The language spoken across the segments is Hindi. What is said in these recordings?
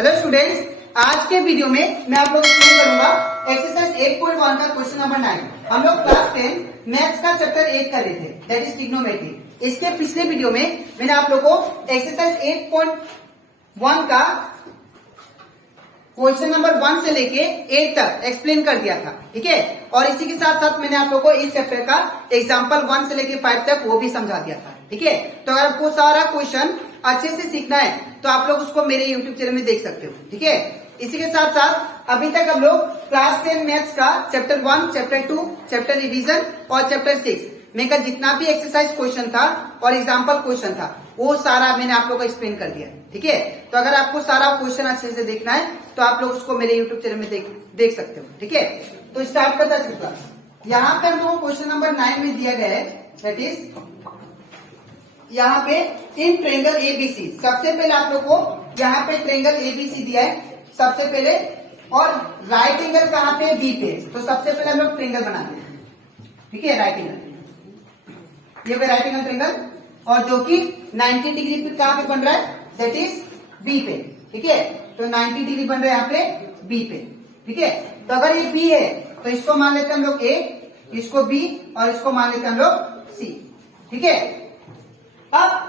हेलो स्टूडेंट्स, आज के वीडियो में मैं आप लोग को एक्सप्लेन करूंगा एक्सरसाइज 8.1 का क्वेश्चन नंबर 9। हम लोग क्लास 10 मैथ्स का चैप्टर 8 कर रहे थे, दैट इज ट्रिग्नोमेट्री। इसके पिछले वीडियो में मैंने आप लोग को एक्सरसाइज 8.1 का क्वेश्चन नंबर 1 से लेके 8 तक एक्सप्लेन कर दिया था, ठीक है। और इसी के साथ साथ मैंने आप लोग को इस चैप्टर का एग्जाम्पल 1 से लेके 5 तक वो भी समझा दिया था, ठीक है। तो अगर आपको सारा क्वेश्चन अच्छे से सीखना है तो आप लोग उसको मेरे यूट्यूब चैनल में देख सकते हो, ठीक है। इसी के साथ साथ अभी तक हम लोग क्लास 10 मैथ्स का चैप्टर 1, चैप्टर 2, चैप्टर रिवीजन और चैप्टर 6 में का जितना भी एक्सरसाइज क्वेश्चन था और एग्जाम्पल क्वेश्चन था वो सारा मैंने आप लोग को एक्सप्लेन कर दिया, ठीक है। तो अगर आपको सारा क्वेश्चन अच्छे से देखना है तो आप लोग उसको मेरे यूट्यूब चैनल में देख सकते हो, ठीक है। तो स्टार्ट करता है क्लास। यहाँ पे हम लोग क्वेश्चन नंबर 9 में दिया गया है, दैट इज यहाँ पे इन ट्रेंगल एबीसी। सबसे पहले आप लोग को यहाँ पे ट्रेंगल एबीसी दिया है सबसे पहले, और राइट एंगल कहाँ पे, बी पे। तो सबसे पहले हम लोग ट्रेंगल बनाते हैं, ठीक है। राइट एंगल, ये पे राइट एंगल ट्रेंगल, और जो कि 90 डिग्री पे कहाँ पे बन रहा है, दैट इज बी पे, ठीक है। तो 90 डिग्री बन रहा है यहाँ पे बी पे, ठीक है। तो अगर ये बी है तो इसको मान लेते हैं हम लोग ए, इसको बी और इसको मान लेते हैं हम लोग सी, ठीक है। अब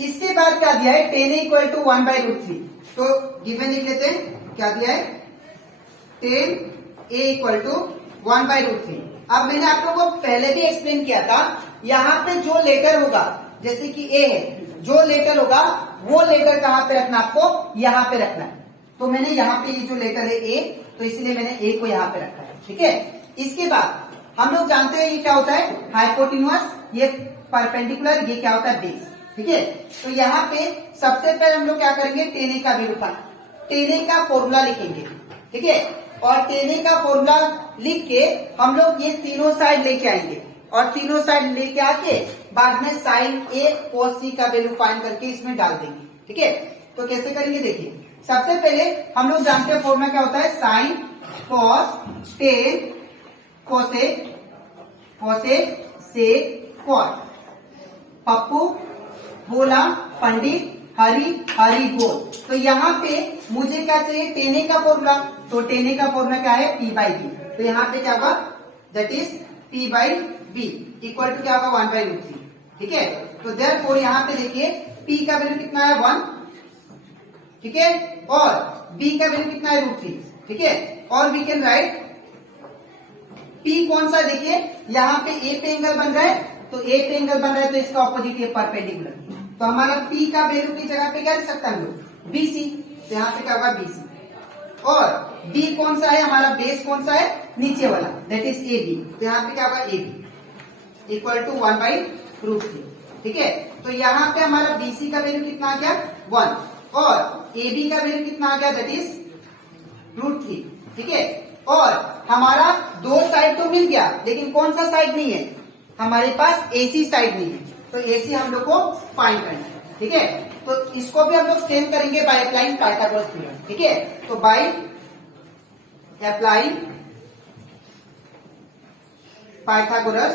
इसके बाद क्या दिया है, टेन इक्वल टू 1/√3। तो गिवन लिख लेते हैं, क्या दिया है, टेन ए इक्वल टू 1/√3। अब मैंने आप लोगों को पहले भी एक्सप्लेन किया था, यहाँ पे जो लेटर होगा, जैसे कि ए है, जो लेटर होगा वो लेटर कहाँ पे रखना, आपको यहाँ पे रखना है। तो मैंने यहाँ पे ये जो लेटर है ए, तो इसलिए मैंने ए को यहाँ पे रखा है, ठीक है। इसके बाद हम लोग जानते हैं ये क्या होता है, हाइपोटेन्यूज, ये परपेंडिकुलर, ये क्या होता है, बेस, ठीक है। तो यहाँ पे सबसे पहले हम लोग क्या करेंगे, टेन ए का वैल्यू टेन ए का फॉर्मूला लिखेंगे, ठीक है। और टेन ए का फॉर्मूला लिख के हम लोग ये तीनों साइड लेके आएंगे, और तीनों साइड लेके आके बाद में साइन ए कोस सी का वैल्यू फाइंड करके इसमें डाल देंगे, ठीक है। तो कैसे करेंगे, देखिए। सबसे पहले हम लोग जानते हैं फॉर्मूला क्या होता है, sine cos tan cosec cosec sec cot. Pappu बोला, पंडित हरी हरी बोल। तो यहाँ पे मुझे क्या चाहिए, टेन ए का फॉर्मूला। तो टेन ए का फॉर्मूला क्या है, P/B। तो यहाँ पे क्या होगा, that is P/B equal to क्या होगा, 1/√3, ठीक है। तो देयरफॉर यहाँ पे देखिए P का वैल्यू कितना है, 1, ठीक है, और B का वैल्यू कितना है, √3, ठीक है। और वी कैन राइट P कौन सा, देखिए यहाँ पे ए पे एंगल बन रहा है, तो ए पे एंगल बन रहा है तो इसका ऑपोजिट है परपेंडिकुलर। तो हमारा P का वैल्यू की जगह पे क्या लिख सकते हैं हम लोग, BC। तो यहाँ पे क्या होगा, BC। और B कौन सा है, हमारा बेस कौन सा है, नीचे वाला, दैट इज AB। तो यहाँ पे क्या होगा, AB इक्वल टू 1/√3, ठीक है। तो यहाँ पे हमारा BC का वैल्यू कितना आ गया, 1, और AB का वैल्यू कितना आ गया, दैट इज √3, ठीक है। और हमारा दो साइड तो मिल गया, लेकिन कौन सा साइड नहीं है, हमारे पास AC साइड नहीं है। तो AC हम लोग को फाइंड करना है, ठीक है। तो इसको भी हम लोग सेम करेंगे बाय अप्लाइंग पाइथागोरस थ्योरम, ठीक है। तो बाय अप्लाइंग पाइथागोरस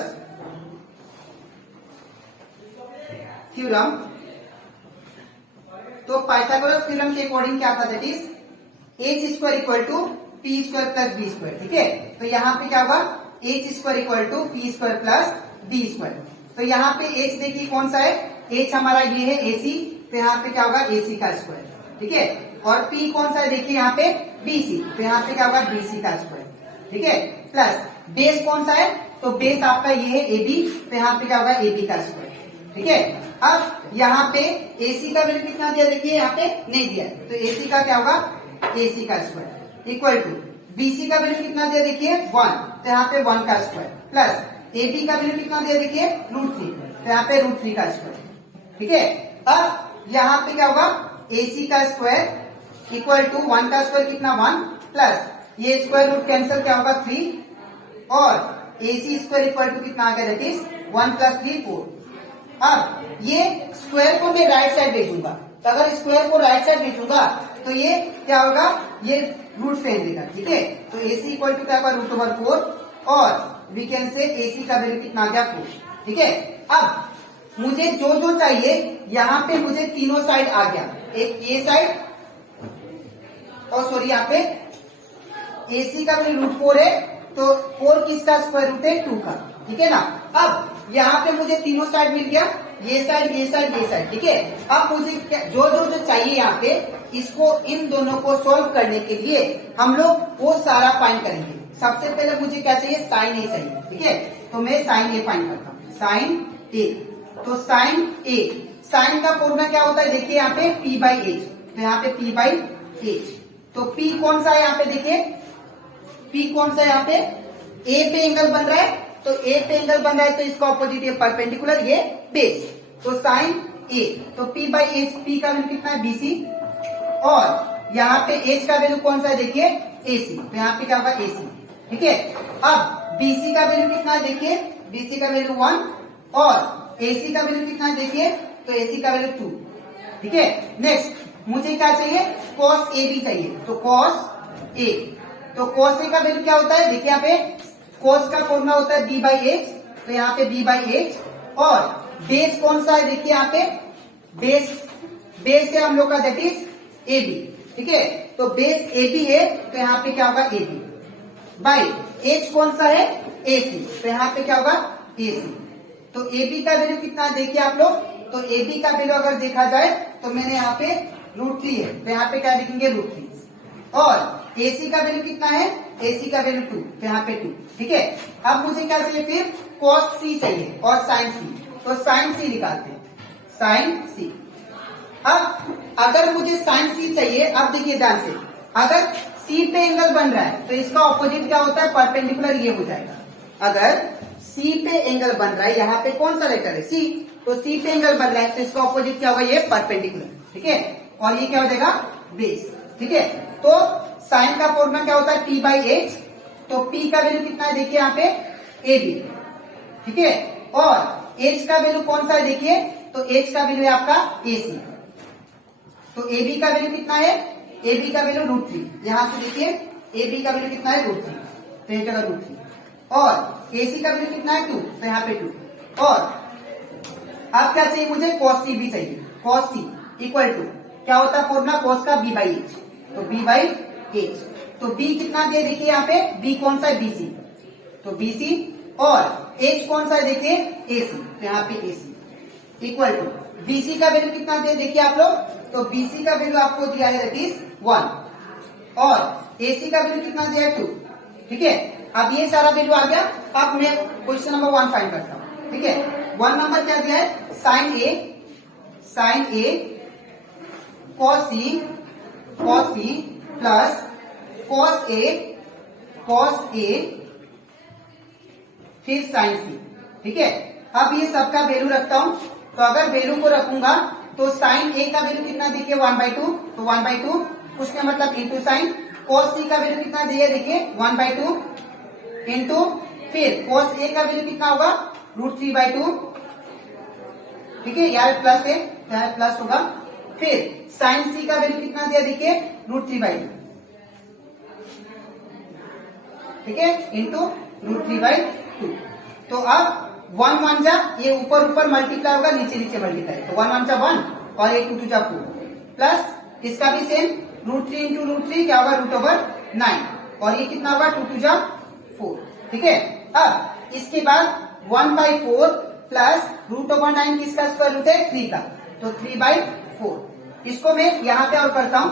थ्योरम, तो पाइथागोरस थ्योरम के अकॉर्डिंग क्या था, that is h² equal to p² plus b², ठीक है। तो यहाँ पे क्या होगा, h² equal to p² plus b²। तो यहाँ पे h देखिए कौन सा है, h हमारा ये है AC, तो यहाँ पे क्या होगा, AC का स्क्वायर, ठीक है। और p कौन सा है, देखिए यहाँ पे BC, तो यहाँ पे क्या होगा, BC का स्क्वायर, ठीक है। प्लस बेस कौन सा है, तो बेस आपका ये है AB, तो यहाँ पे क्या होगा, AB का स्क्वायर, ठीक है। अब यहाँ पे AC का वैल्यू कितना दिया, देखिए यहाँ पे नहीं दिया, तो AC का क्या होगा, AC का स्क्वायर इक्वल टू BC का वैल्यू कितना दिया, देखिए 1, तो यहाँ पे 1 का स्क्वायर, प्लस AB का वैल्यू कितना दिया, देखिए √3, तो यहाँ पे √3 का स्क्वायर, ठीक है। अब यहाँ पे क्या होगा, AC का स्क्वायर इक्वल टू 1 का स्क्वायर कितना, 1, प्लस ये स्क्वायर रूट कैंसिल क्या होगा, 3, और AC स्क्वायर इक्वल टू कितना आ गया, दैट इज 1 + 3 4। अब ये स्क्वायर को मैं राइट साइड भेजूंगा, तो अगर स्क्वायर को राइट साइड भेजूंगा तो ये क्या होगा, ये रूट फेंक देगा, ठीक है। तो AC इक्वल टू क्या होगा, √4, और वी कैन से AC का वैल्यू कितना आ गया, 4, ठीक है। अब मुझे जो जो चाहिए यहाँ पे मुझे तीनों साइड आ गया, एक ये साइड और सॉरी यहाँ पे AC का वैल्यू √4 है, तो 4 किसका स्क्वायर रूट है 2 का, ठीक है ना। अब यहाँ पे मुझे तीनों साइड मिल गया, ये साइड ये साइड ये साइड, ठीक है। अब मुझे जो चाहिए यहाँ पे, इसको इन दोनों को सॉल्व करने के लिए हम लोग वो सारा फाइंड करेंगे। सबसे पहले मुझे क्या चाहिए, साइन ए चाहिए, ठीक है। तो मैं साइन ए फाइंड करता हूँ, साइन ए। तो साइन ए, साइन का फॉर्मूला क्या होता है, देखिए यहाँ पे P/H, तो यहाँ पे P/H। तो P कौन सा है यहाँ पे, देखिए P कौन सा है यहाँ पे, A पे एंगल बन रहा है, तो A पे एंगल बन रहा है तो इसका ऑपोजिट है परपेंडिकुलर, ये बेस। तो साइन A, तो P/H, P का वैल्यू कितना है BC, और यहाँ पे H का वैल्यू कौन सा है, देखिए AC, तो यहाँ पे क्या होगा AC, ठीक है। अब BC का वैल्यू कितना है, देखिए BC का वैल्यू 1, और AC का वैल्यू कितना है, देखिए तो AC का वैल्यू 2, ठीक है। नेक्स्ट मुझे क्या चाहिए, cos A भी चाहिए, तो cos A, तो cos A का वैल्यू क्या होता है, देखिए यहाँ पे cos का फॉर्मूला होता है B/H, तो यहाँ पे B/H, और बेस कौन सा है, देखिए यहाँ पे बेस है हम लोग का, दैट इज AB, ठीक है। तो बेस AB है, तो यहाँ पे क्या होगा AB, बाई H कौन सा है AC, तो यहाँ पे क्या होगा AC। तो AB का वैल्यू कितना है, देखिए आप लोग, तो AB का वैल्यू अगर देखा जाए तो मैंने यहाँ पे √3 है, तो यहाँ पे क्या लिखेंगे √3, और AC का वैल्यू कितना है, AC का वैल्यू 2, तो यहाँ पे 2, ठीक है। अब मुझे क्या चाहिए, फिर cos C चाहिए और sin C, तो sin C निकालते हैं, sin C। अब अगर मुझे sin C चाहिए, अब देखिए ध्यान से, अगर C पे एंगल बन रहा है तो इसका ऑपोजिट क्या होता है, परपेंडिकुलर, ये हो जाएगा। अगर C पे एंगल बन रहा है, यहाँ पे कौन सा लेटर है C, तो C पे एंगल बन रहा है तो इसका ऑपोजिट क्या होगा, ये परपेंडिकुलर, ठीक है, और ये क्या हो जाएगा बेस, ठीक है। तो साइन का फॉर्मूला क्या होता है P/H, तो P का वैल्यू कितना है, देखिए यहाँ पे AB, ठीक है, और H का वैल्यू कौन सा है, देखिए तो H का वैल्यू है आपका AC, तो AB का वैल्यू कितना है, AB का वैल्यू √3, यहां से देखिए AB का वैल्यू कितना है √3, तो एक जगह √3, और AC का वैल्यू कितना है 2, तो यहाँ पे 2, और अब क्या चाहिए मुझे, cos C भी चाहिए, cos C इक्वल टू क्या होता है फॉर्मूला cos का B/H, तो B/H, तो B कितना दिया, देखिए यहाँ पे B कौन सा है BC, तो BC, और H कौन सा है, देखिए AC, तो यहाँ पे AC इक्वल टू BC का वैल्यू कितना दिया, देखिए आप लोग, तो BC का वैल्यू आपको दिया है दैट इज 1, और AC का वैल्यू कितना दिया है 2, ठीक है। अब ये सारा वैल्यू आ गया। अब मैं क्वेश्चन नंबर 1 फाइंड करता हूँ, ठीक है। 1 नंबर क्या दिया है, sine A cos C plus cos A फिर साइन C, ठीक है। अब ये सबका वैल्यू रखता हूं, तो अगर वैल्यू को रखूंगा तो साइन A का वैल्यू कितना देखिए 1/2, तो 1/2 उसका मतलब इंटू साइन, cos C का वैल्यू कितना दिया देखिए 1/2 इंटू, फिर cos A का वैल्यू कितना होगा √3/2, ठीक है, यार प्लस है, यार प्लस होगा, फिर साइन C का वैल्यू कितना दिया देखिए √3/2, ठीक है, इंटू √3/2। तो अब 1 1 जा, ये ऊपर ऊपर मल्टीप्लाई होगा, नीचे नीचे मल्टीप्लाई, तो 1 1 जा 1 और 1 2 जा 4, प्लस इसका भी सेम √3 इंटू √3 क्या होगा √9, और ये कितना होगा 2 2 जा 4, ठीक है। अब इसके बाद 1/4 प्लस √9 किसका स्क्वायर रूट है 3 का, तो 3/4। इसको मैं यहां पे और करता हूं,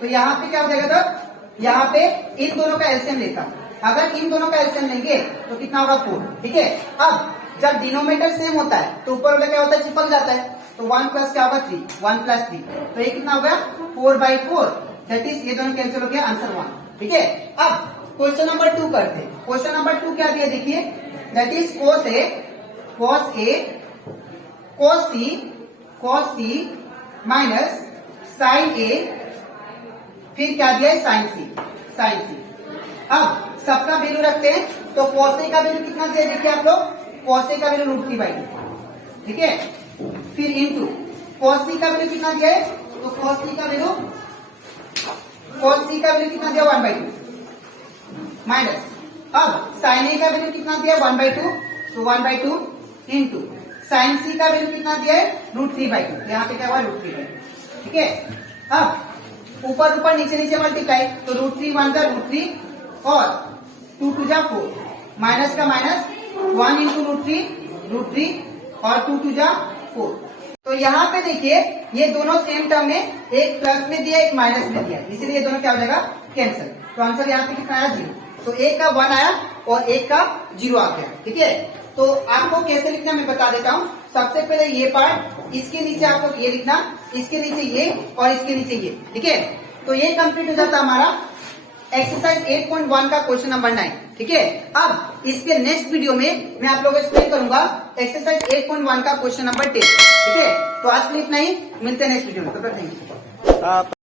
तो यहां पे क्या हो जाएगा, तो यहां पे इन दोनों का एलसीएम लेता हूं, अगर इन दोनों का एलसीएम लेंगे तो कितना होगा 4, ठीक है। अब जब डिनोमिनेटर सेम होता है तो ऊपर वाला क्या होता है चिपक जाता है, तो 1 प्लस क्या होगा 3, 1 प्लस 3, तो ये कितना हो गया 4/4, दैट इज ये दोनों कैंसिल हो गया, आंसर 1, ठीक है। अब क्वेश्चन नंबर 2 करते हैं। क्वेश्चन नंबर 2 क्या दिया देखिए, that is cos C minus sine A, फिर क्या दिया है साइन C। अब सबका वैल्यू रखते हैं, तो cos A का वैल्यू कितना दिया देखिए आप लोग, cos A का वैल्यू √3/2, ठीक है, फिर इंटू cos C का वैल्यू कितना दिया है, तो cos C का वैल्यू कितना दिया 1/2 माइनस, अब साइन A का वैल्यू कितना दिया 1/2, तो 1/2 इंटू साइन C का वैल्यू कितना दिया है √3/2, यहाँ पे क्या हुआ √3/2, ठीक है। अब ऊपर ऊपर नीचे नीचे मल्टीप्लाई, तो √3 1 का √3 और 2 2 जा 4, माइनस का माइनस 1 इंटू √3 और 2 2 जा 4। तो यहाँ पे देखिए ये दोनों सेम टर्म में, एक प्लस में दिया एक माइनस में दिया, इसीलिए दोनों क्या हो जाएगा कैंसिल। तो आंसर यहाँ पे कितना आया 0। तो एक का 1 आया और एक का 0 आ गया, ठीक है। तो आपको कैसे लिखना मैं बता देता हूँ। सबसे पहले ये पार्ट, इसके नीचे आपको ये लिखना, इसके नीचे ये और इसके नीचे ये, ठीक है। तो ये कंप्लीट हो जाता हमारा एक्सरसाइज 8.1 का क्वेश्चन नंबर 9, ठीक है। अब इसके नेक्स्ट वीडियो में मैं आप लोगों को एक्सप्लेन करूंगा एक्सरसाइज 8.1 का क्वेश्चन नंबर 10, ठीक है। तो आज के लिए इतना ही, मिलते हैं नेक्स्ट वीडियो में, तो थैंक यू।